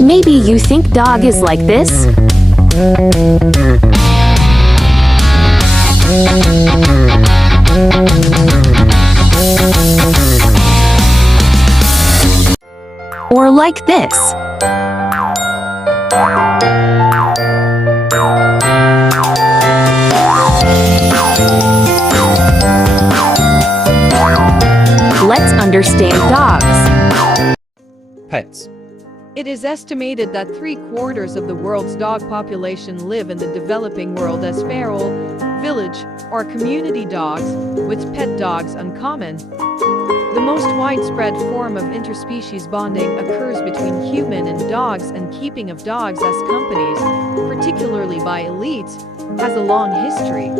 Maybe you think dog is like this? Or like this? Let's understand dogs. Pets. It is estimated that 3/4 of the world's dog population live in the developing world as feral, village, or community dogs, with pet dogs uncommon. The most widespread form of interspecies bonding occurs between human and dogs, and keeping of dogs as companies, particularly by elites, has a long history.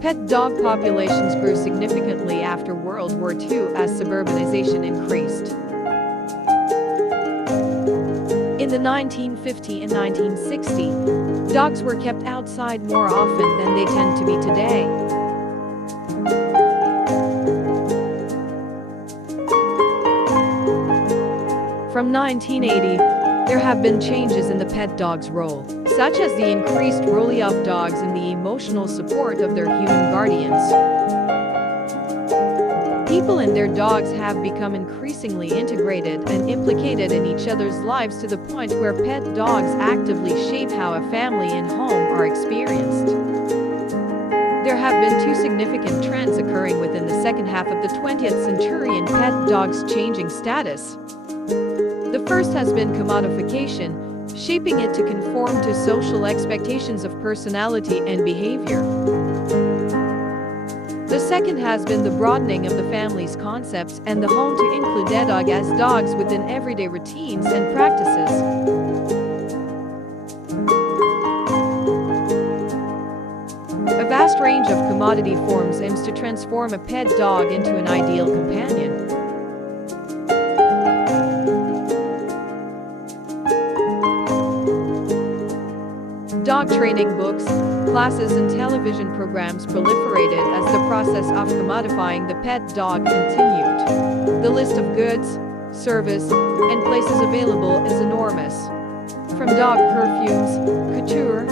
Pet dog populations grew significantly after World War II as suburbanization increased. In the 1950s and 1960s, dogs were kept outside more often than they tend to be today. From 1980, there have been changes in the pet dog's role, such as the increased role of dogs in the emotional support of their human guardians. People and their dogs have become increasingly integrated and implicated in each other's lives to the point where pet dogs actively shape how a family and home are experienced. There have been two significant trends occurring within the second half of the 20th century in pet dogs' changing status. The first has been commodification, shaping it to conform to social expectations of personality and behavior. The second has been the broadening of the family's concepts and the home to include a dog as dogs within everyday routines and practices. A vast range of commodity forms aims to transform a pet dog into an ideal companion. Dog training books, classes and television programs proliferated as the process of commodifying the pet dog continued. The list of goods, service, and places available is enormous. From dog perfumes, couture,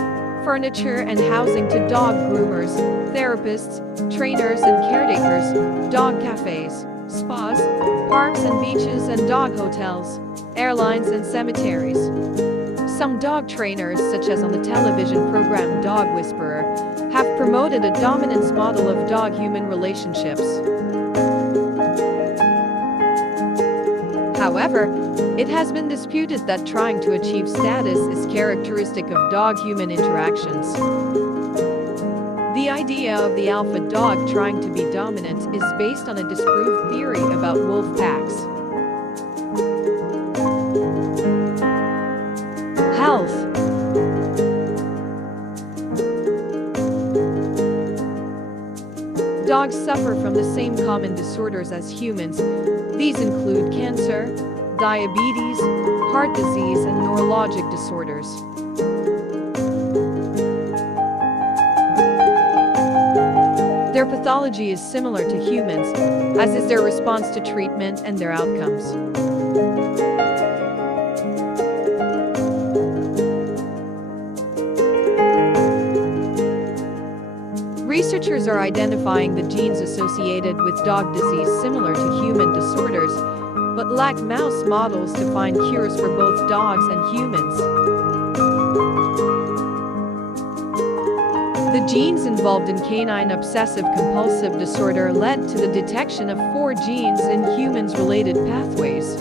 furniture and housing to dog groomers, therapists, trainers and caretakers, dog cafes, spas, parks and beaches and dog hotels, airlines and cemeteries. Some dog trainers, such as on the television program Dog Whisperer, have promoted a dominance model of dog-human relationships. However, it has been disputed that trying to achieve status is characteristic of dog-human interactions. The idea of the alpha dog trying to be dominant is based on a disproved theory about wolf packs. Health. Dogs suffer from the same common disorders as humans. These include cancer, diabetes, heart disease, and neurologic disorders. Their pathology is similar to humans, as is their response to treatment and their outcomes. Researchers are identifying the genes associated with dog disease similar to human disorders, but lack mouse models to find cures for both dogs and humans. The genes involved in canine obsessive-compulsive disorder led to the detection of 4 genes in humans-related pathways.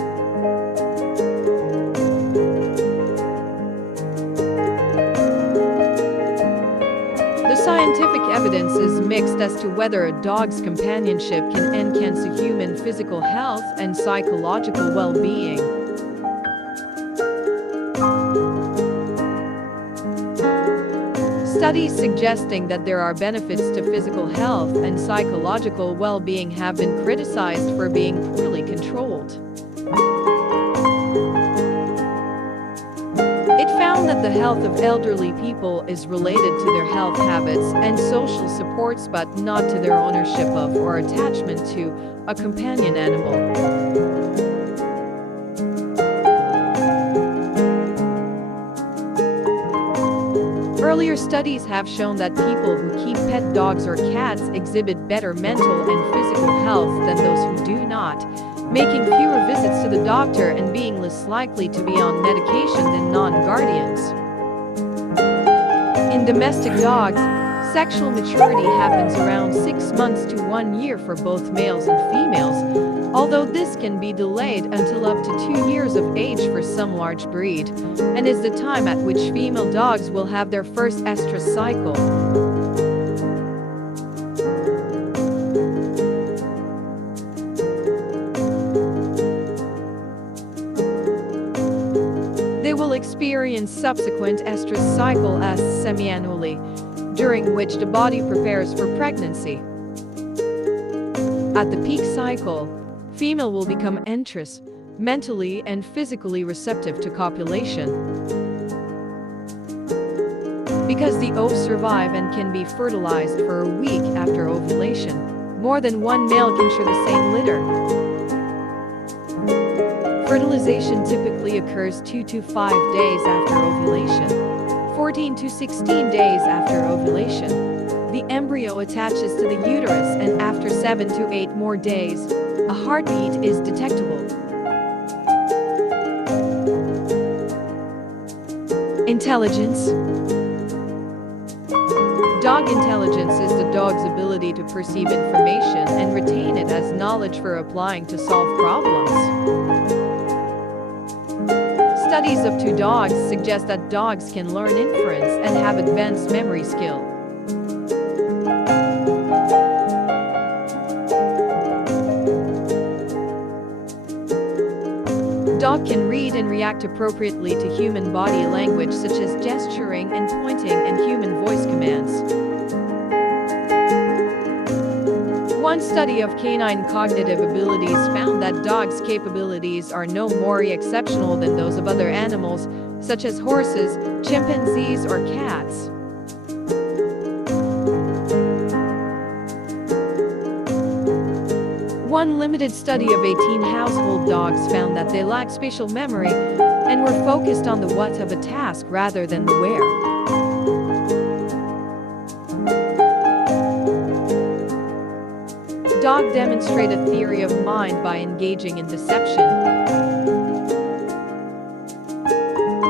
Scientific evidence is mixed as to whether a dog's companionship can enhance a human physical health and psychological well-being. Studies suggesting that there are benefits to physical health and psychological well-being have been criticized for being poorly controlled. That the health of elderly people is related to their health habits and social supports, but not to their ownership of or attachment to a companion animal. Earlier studies have shown that people who keep pet dogs or cats exhibit better mental and physical health than those who do not, making fewer visits to the doctor and being less likely to be on medication than non-guardians. In domestic dogs, sexual maturity happens around 6 months to 1 year for both males and females, although this can be delayed until up to 2 years of age for some large breed, and is the time at which female dogs will have their first estrus cycle. They will experience subsequent estrus cycle as semi-annually, during which the body prepares for pregnancy. At the peak cycle, female will become estrus, mentally and physically receptive to copulation. Because the oves survive and can be fertilized for a week after ovulation, more than one male can share the same litter. Fertilization typically occurs 2 to 5 days after ovulation, 14 to 16 days after ovulation. The embryo attaches to the uterus, and after 7 to 8 more days, a heartbeat is detectable. Intelligence. Dog intelligence is the dog's ability to perceive information and retain it as knowledge for applying to solve problems. Studies of 2 dogs suggest that dogs can learn inference and have advanced memory skill. Dog can read and react appropriately to human body language such as gesturing and pointing and human voice commands. One study of canine cognitive abilities found that dogs' capabilities are no more exceptional than those of other animals, such as horses, chimpanzees, or cats. One limited study of 18 household dogs found that they lack spatial memory and were focused on the what of a task rather than the where. Dog demonstrate a theory of mind by engaging in deception.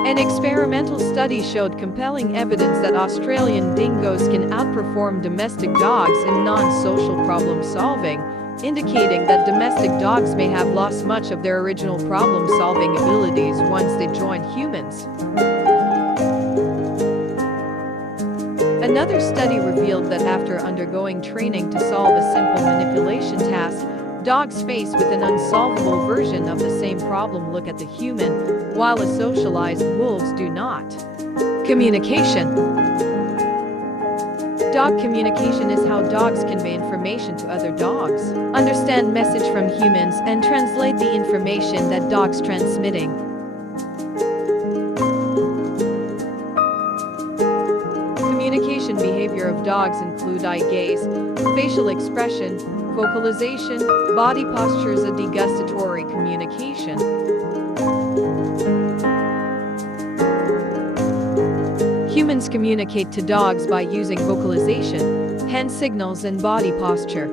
An experimental study showed compelling evidence that Australian dingoes can outperform domestic dogs in non-social problem solving, indicating that domestic dogs may have lost much of their original problem-solving abilities once they joined humans. Another study revealed that after undergoing training to solve a simple manipulation task, dogs faced with an unsolvable version of the same problem look at the human, while a socialized wolves do not. Communication. Dog communication is how dogs convey information to other dogs, understand message from humans, and translate the information that dogs transmitting. Communication behavior of dogs include eye gaze, facial expression, vocalization, body postures, and degustatory communication. Humans communicate to dogs by using vocalization, hand signals, and body posture.